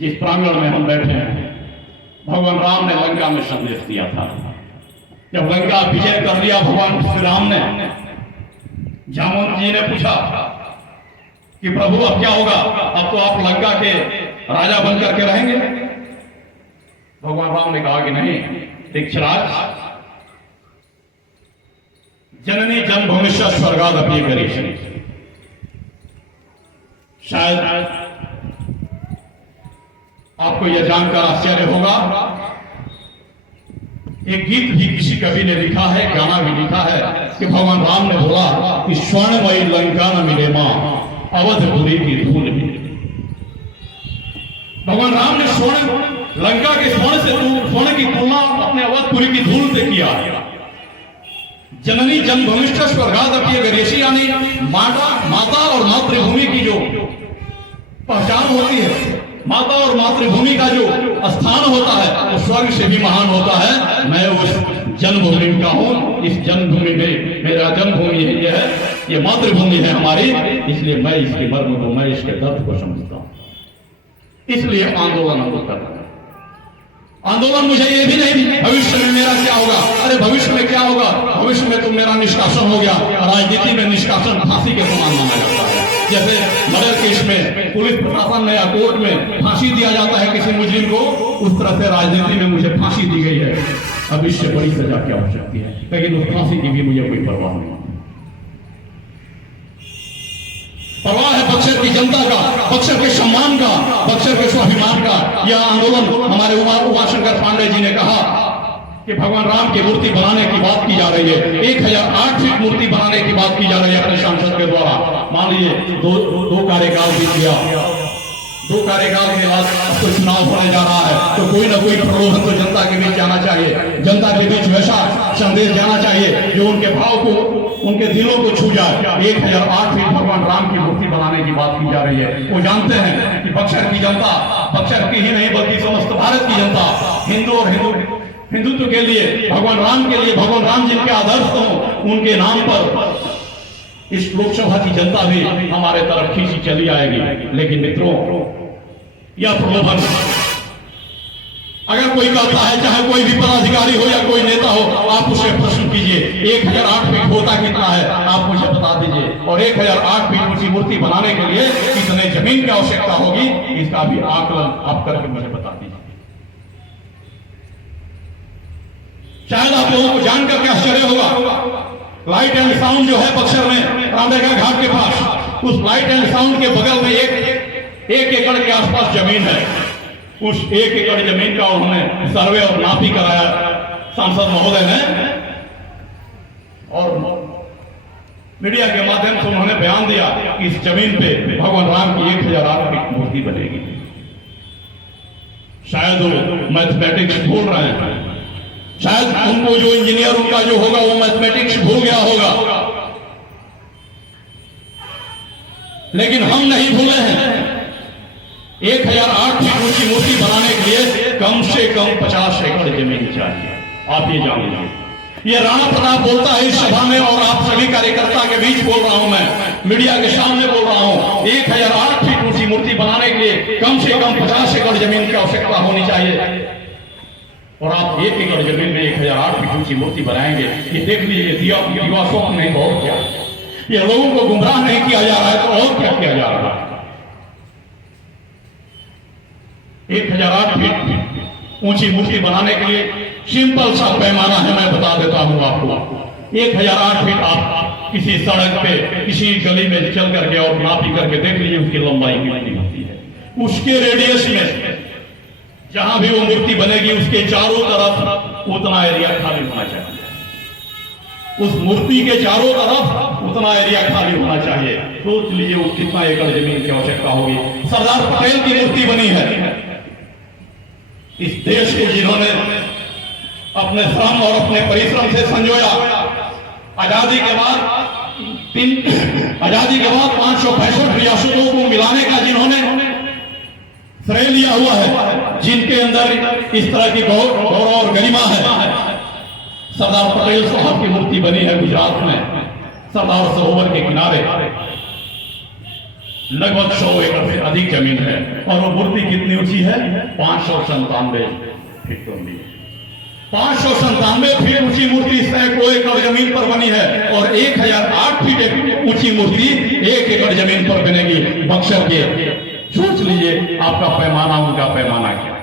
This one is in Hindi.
जिस प्रांगण में हम बैठे हैं, भगवान राम ने लंका में संदेश दिया था। जब लंका विजय कर लिया भगवान श्री राम ने, जामवंत जी ने पूछा कि प्रभु अब क्या होगा, अब तो आप लंका के राजा बन करके रहेंगे। भगवान राम ने कहा कि नहीं, दीक्षराज, जननी जन्मभूमिश्च स्वर्गादपि गरीयसी। शायद आपको यह जानकर आश्चर्य होगा, एक गीत भी किसी कवि ने लिखा है, गाना भी लिखा है कि भगवान राम ने बोला कि स्वर्णमयी लंका न मिले मां, अवधपुरी की धूल मिले। भगवान राम ने लंका के स्वर्ण की तुलना अपने अवधपुरी की धूल से किया। जननी जन्मभूमिश्च स्वर्गादपि गरीयसी, यानी माता और मातृभूमि की जो पहचान होती है, माता और मातृभूमि का जो स्थान होता है वो स्वर्ग से भी महान होता है। मैं उस जन्मभूमि का हूं, इस जन्मभूमि में मेरा जन्मभूमि है, ये मातृभूमि है हमारी, इसलिए मैं इसके मर्म को, मैं इसके दर्द को समझता हूं, इसलिए आंदोलन हम करता हूं। आंदोलन मुझे ये भी नहीं भविष्य में मेरा क्या होगा, अरे भविष्य में क्या होगा, भविष्य में तो मेरा निष्कासन हो गया। राजनीति में निष्कासन फांसी के समान माना जाता है। जैसे मर्डर केस में पुलिस प्रशासन ने या कोर्ट में फांसी दिया जाता है किसी मुजरिम को, उस तरह से राजनीति में मुझे फांसी दी गई है। अब इससे बड़ी सजा क्या हो सकती है, लेकिन उस फांसी की भी मुझे कोई परवाह नहीं। परवाह है बक्सर की जनता का, बक्सर के सम्मान का, बक्सर के स्वाभिमान का। यह आंदोलन हमारे उमाशंकर पांडे जी ने कहा कि भगवान राम की मूर्ति बनाने की बात की जा रही है, 1008 फीट मूर्ति बनाने की बात की जा रही है अपने सांसद के द्वारा। मान लीजिए दो कार्यकाल बीत गया, 2 कार्यकाल के बाद कोई चुनाव होने जा रहा है, तो कोई ना कोई प्रलोभन तो जनता के बीच जाना चाहिए, जनता के बीच वैसा संदेश जाना चाहिए जो उनके भाव को, उनके दिलों को छू जाए। 1008 फीट भगवान राम की मूर्ति बनाने की बात की जा रही है। वो जानते हैं कि बक्सर की जनता, बक्सर की ही नहीं बल्कि समस्त भारत की जनता हिंदू और हिंदुत्व के लिए, भगवान राम के लिए, भगवान राम जिनके आदर्श हों उनके नाम पर इस लोकसभा की जनता भी हमारे तरफ खींची चली आएगी। लेकिन मित्रों, यह प्रलोभन अगर कोई कहता है, चाहे कोई भी पदाधिकारी हो या कोई नेता हो, आप उससे प्रश्न कीजिए 1008 फीट होता कितना है, आप मुझे बता दीजिए। और 1008 फीट ऊंची मूर्ति बनाने के लिए कितने जमीन की आवश्यकता होगी, इसका भी आकलन आप करके मुझे बता दीजिए। शायद आप लोगों को जानकर के आश्चर्य होगा, लाइट एंड साउंड जो है बक्सर में रामदेगा घाट के पास, उस लाइट एंड साउंड के बगल में एक एकड़ के आसपास जमीन है। उस 1 एकड़ जमीन का उन्होंने सर्वे और नापी कराया सांसद महोदय ने, और मीडिया के माध्यम से उन्होंने बयान दिया कि इस जमीन पे भगवान राम की 1008 फीट मूर्ति बनेगी। शायद वो मैथमेटिक्स भूल रहे हैं, शायद उनको जो इंजीनियर उनका जो होगा वो मैथमेटिक्स भूल गया होगा, लेकिन हम नहीं भूले हैं। 1008 फीट ऊंची मूर्ति बनाने के लिए कम से कम 50 एकड़ जमीन चाहिए। आप ये जान लीजिए। ये राणा प्रताप बोलता है इस सभा में, और आप सभी कार्यकर्ता के बीच बोल रहा हूं, मैं मीडिया के सामने बोल रहा हूं। 1008 फीट ऊंची मूर्ति बनाने के लिए कम से कम 50 एकड़ जमीन की आवश्यकता होनी चाहिए। और आप 1 एकड़ जमीन में 1008 फीट ऊंची मूर्ति बनाएंगे, ये देख लीजिए, दिवा स्वप्न नहीं और क्या। ये लोगों को गुमराह नहीं किया जा रहा है तो और क्या किया जा रहा है। 1008 फीट ऊंची मूर्ति बनाने के लिए सिंपल सा पैमाना है, मैं बता देता हूं आपको। 1008 फीट आप किसी सड़क पे, किसी गली में चल करके और नापी करके देख लीजिए उसकी लंबाई कितनी होती है। उसके रेडियस में जहां भी वो मूर्ति बनेगी उसके चारों तरफ उतना एरिया खाली होना चाहिए। उस मूर्ति के चारों तरफ उतना एरिया खाली होना चाहिए। सोच लीजिए वो कितना एकड़ जमीन की आवश्यकता होगी। सरदार पटेल की मूर्ति बनी है इस देश को, जिन्होंने अपने श्रम और अपने परिश्रम से संजोया। आजादी के बाद 565 रियासतों को मिलाने का जिन्होंने श्रेय लिया हुआ है, जिनके अंदर इस तरह की गौरव और गरिमा है। सरदार पटेल साहब की मूर्ति बनी है गुजरात में, सरदार सरोवर के किनारे। लगभग 100 एकड़ से अधिक जमीन है। और वो मूर्ति कितनी ऊंची है? 597 फीट लंबी। 597 फीट ऊंची मूर्ति 100 एकड़ जमीन पर बनी है। और 1008 फीट ऊंची मूर्ति 1 एकड़ जमीन पर बनेगी। बक्सर के सोच लीजिए आपका पैमाना, उनका पैमाना क्या।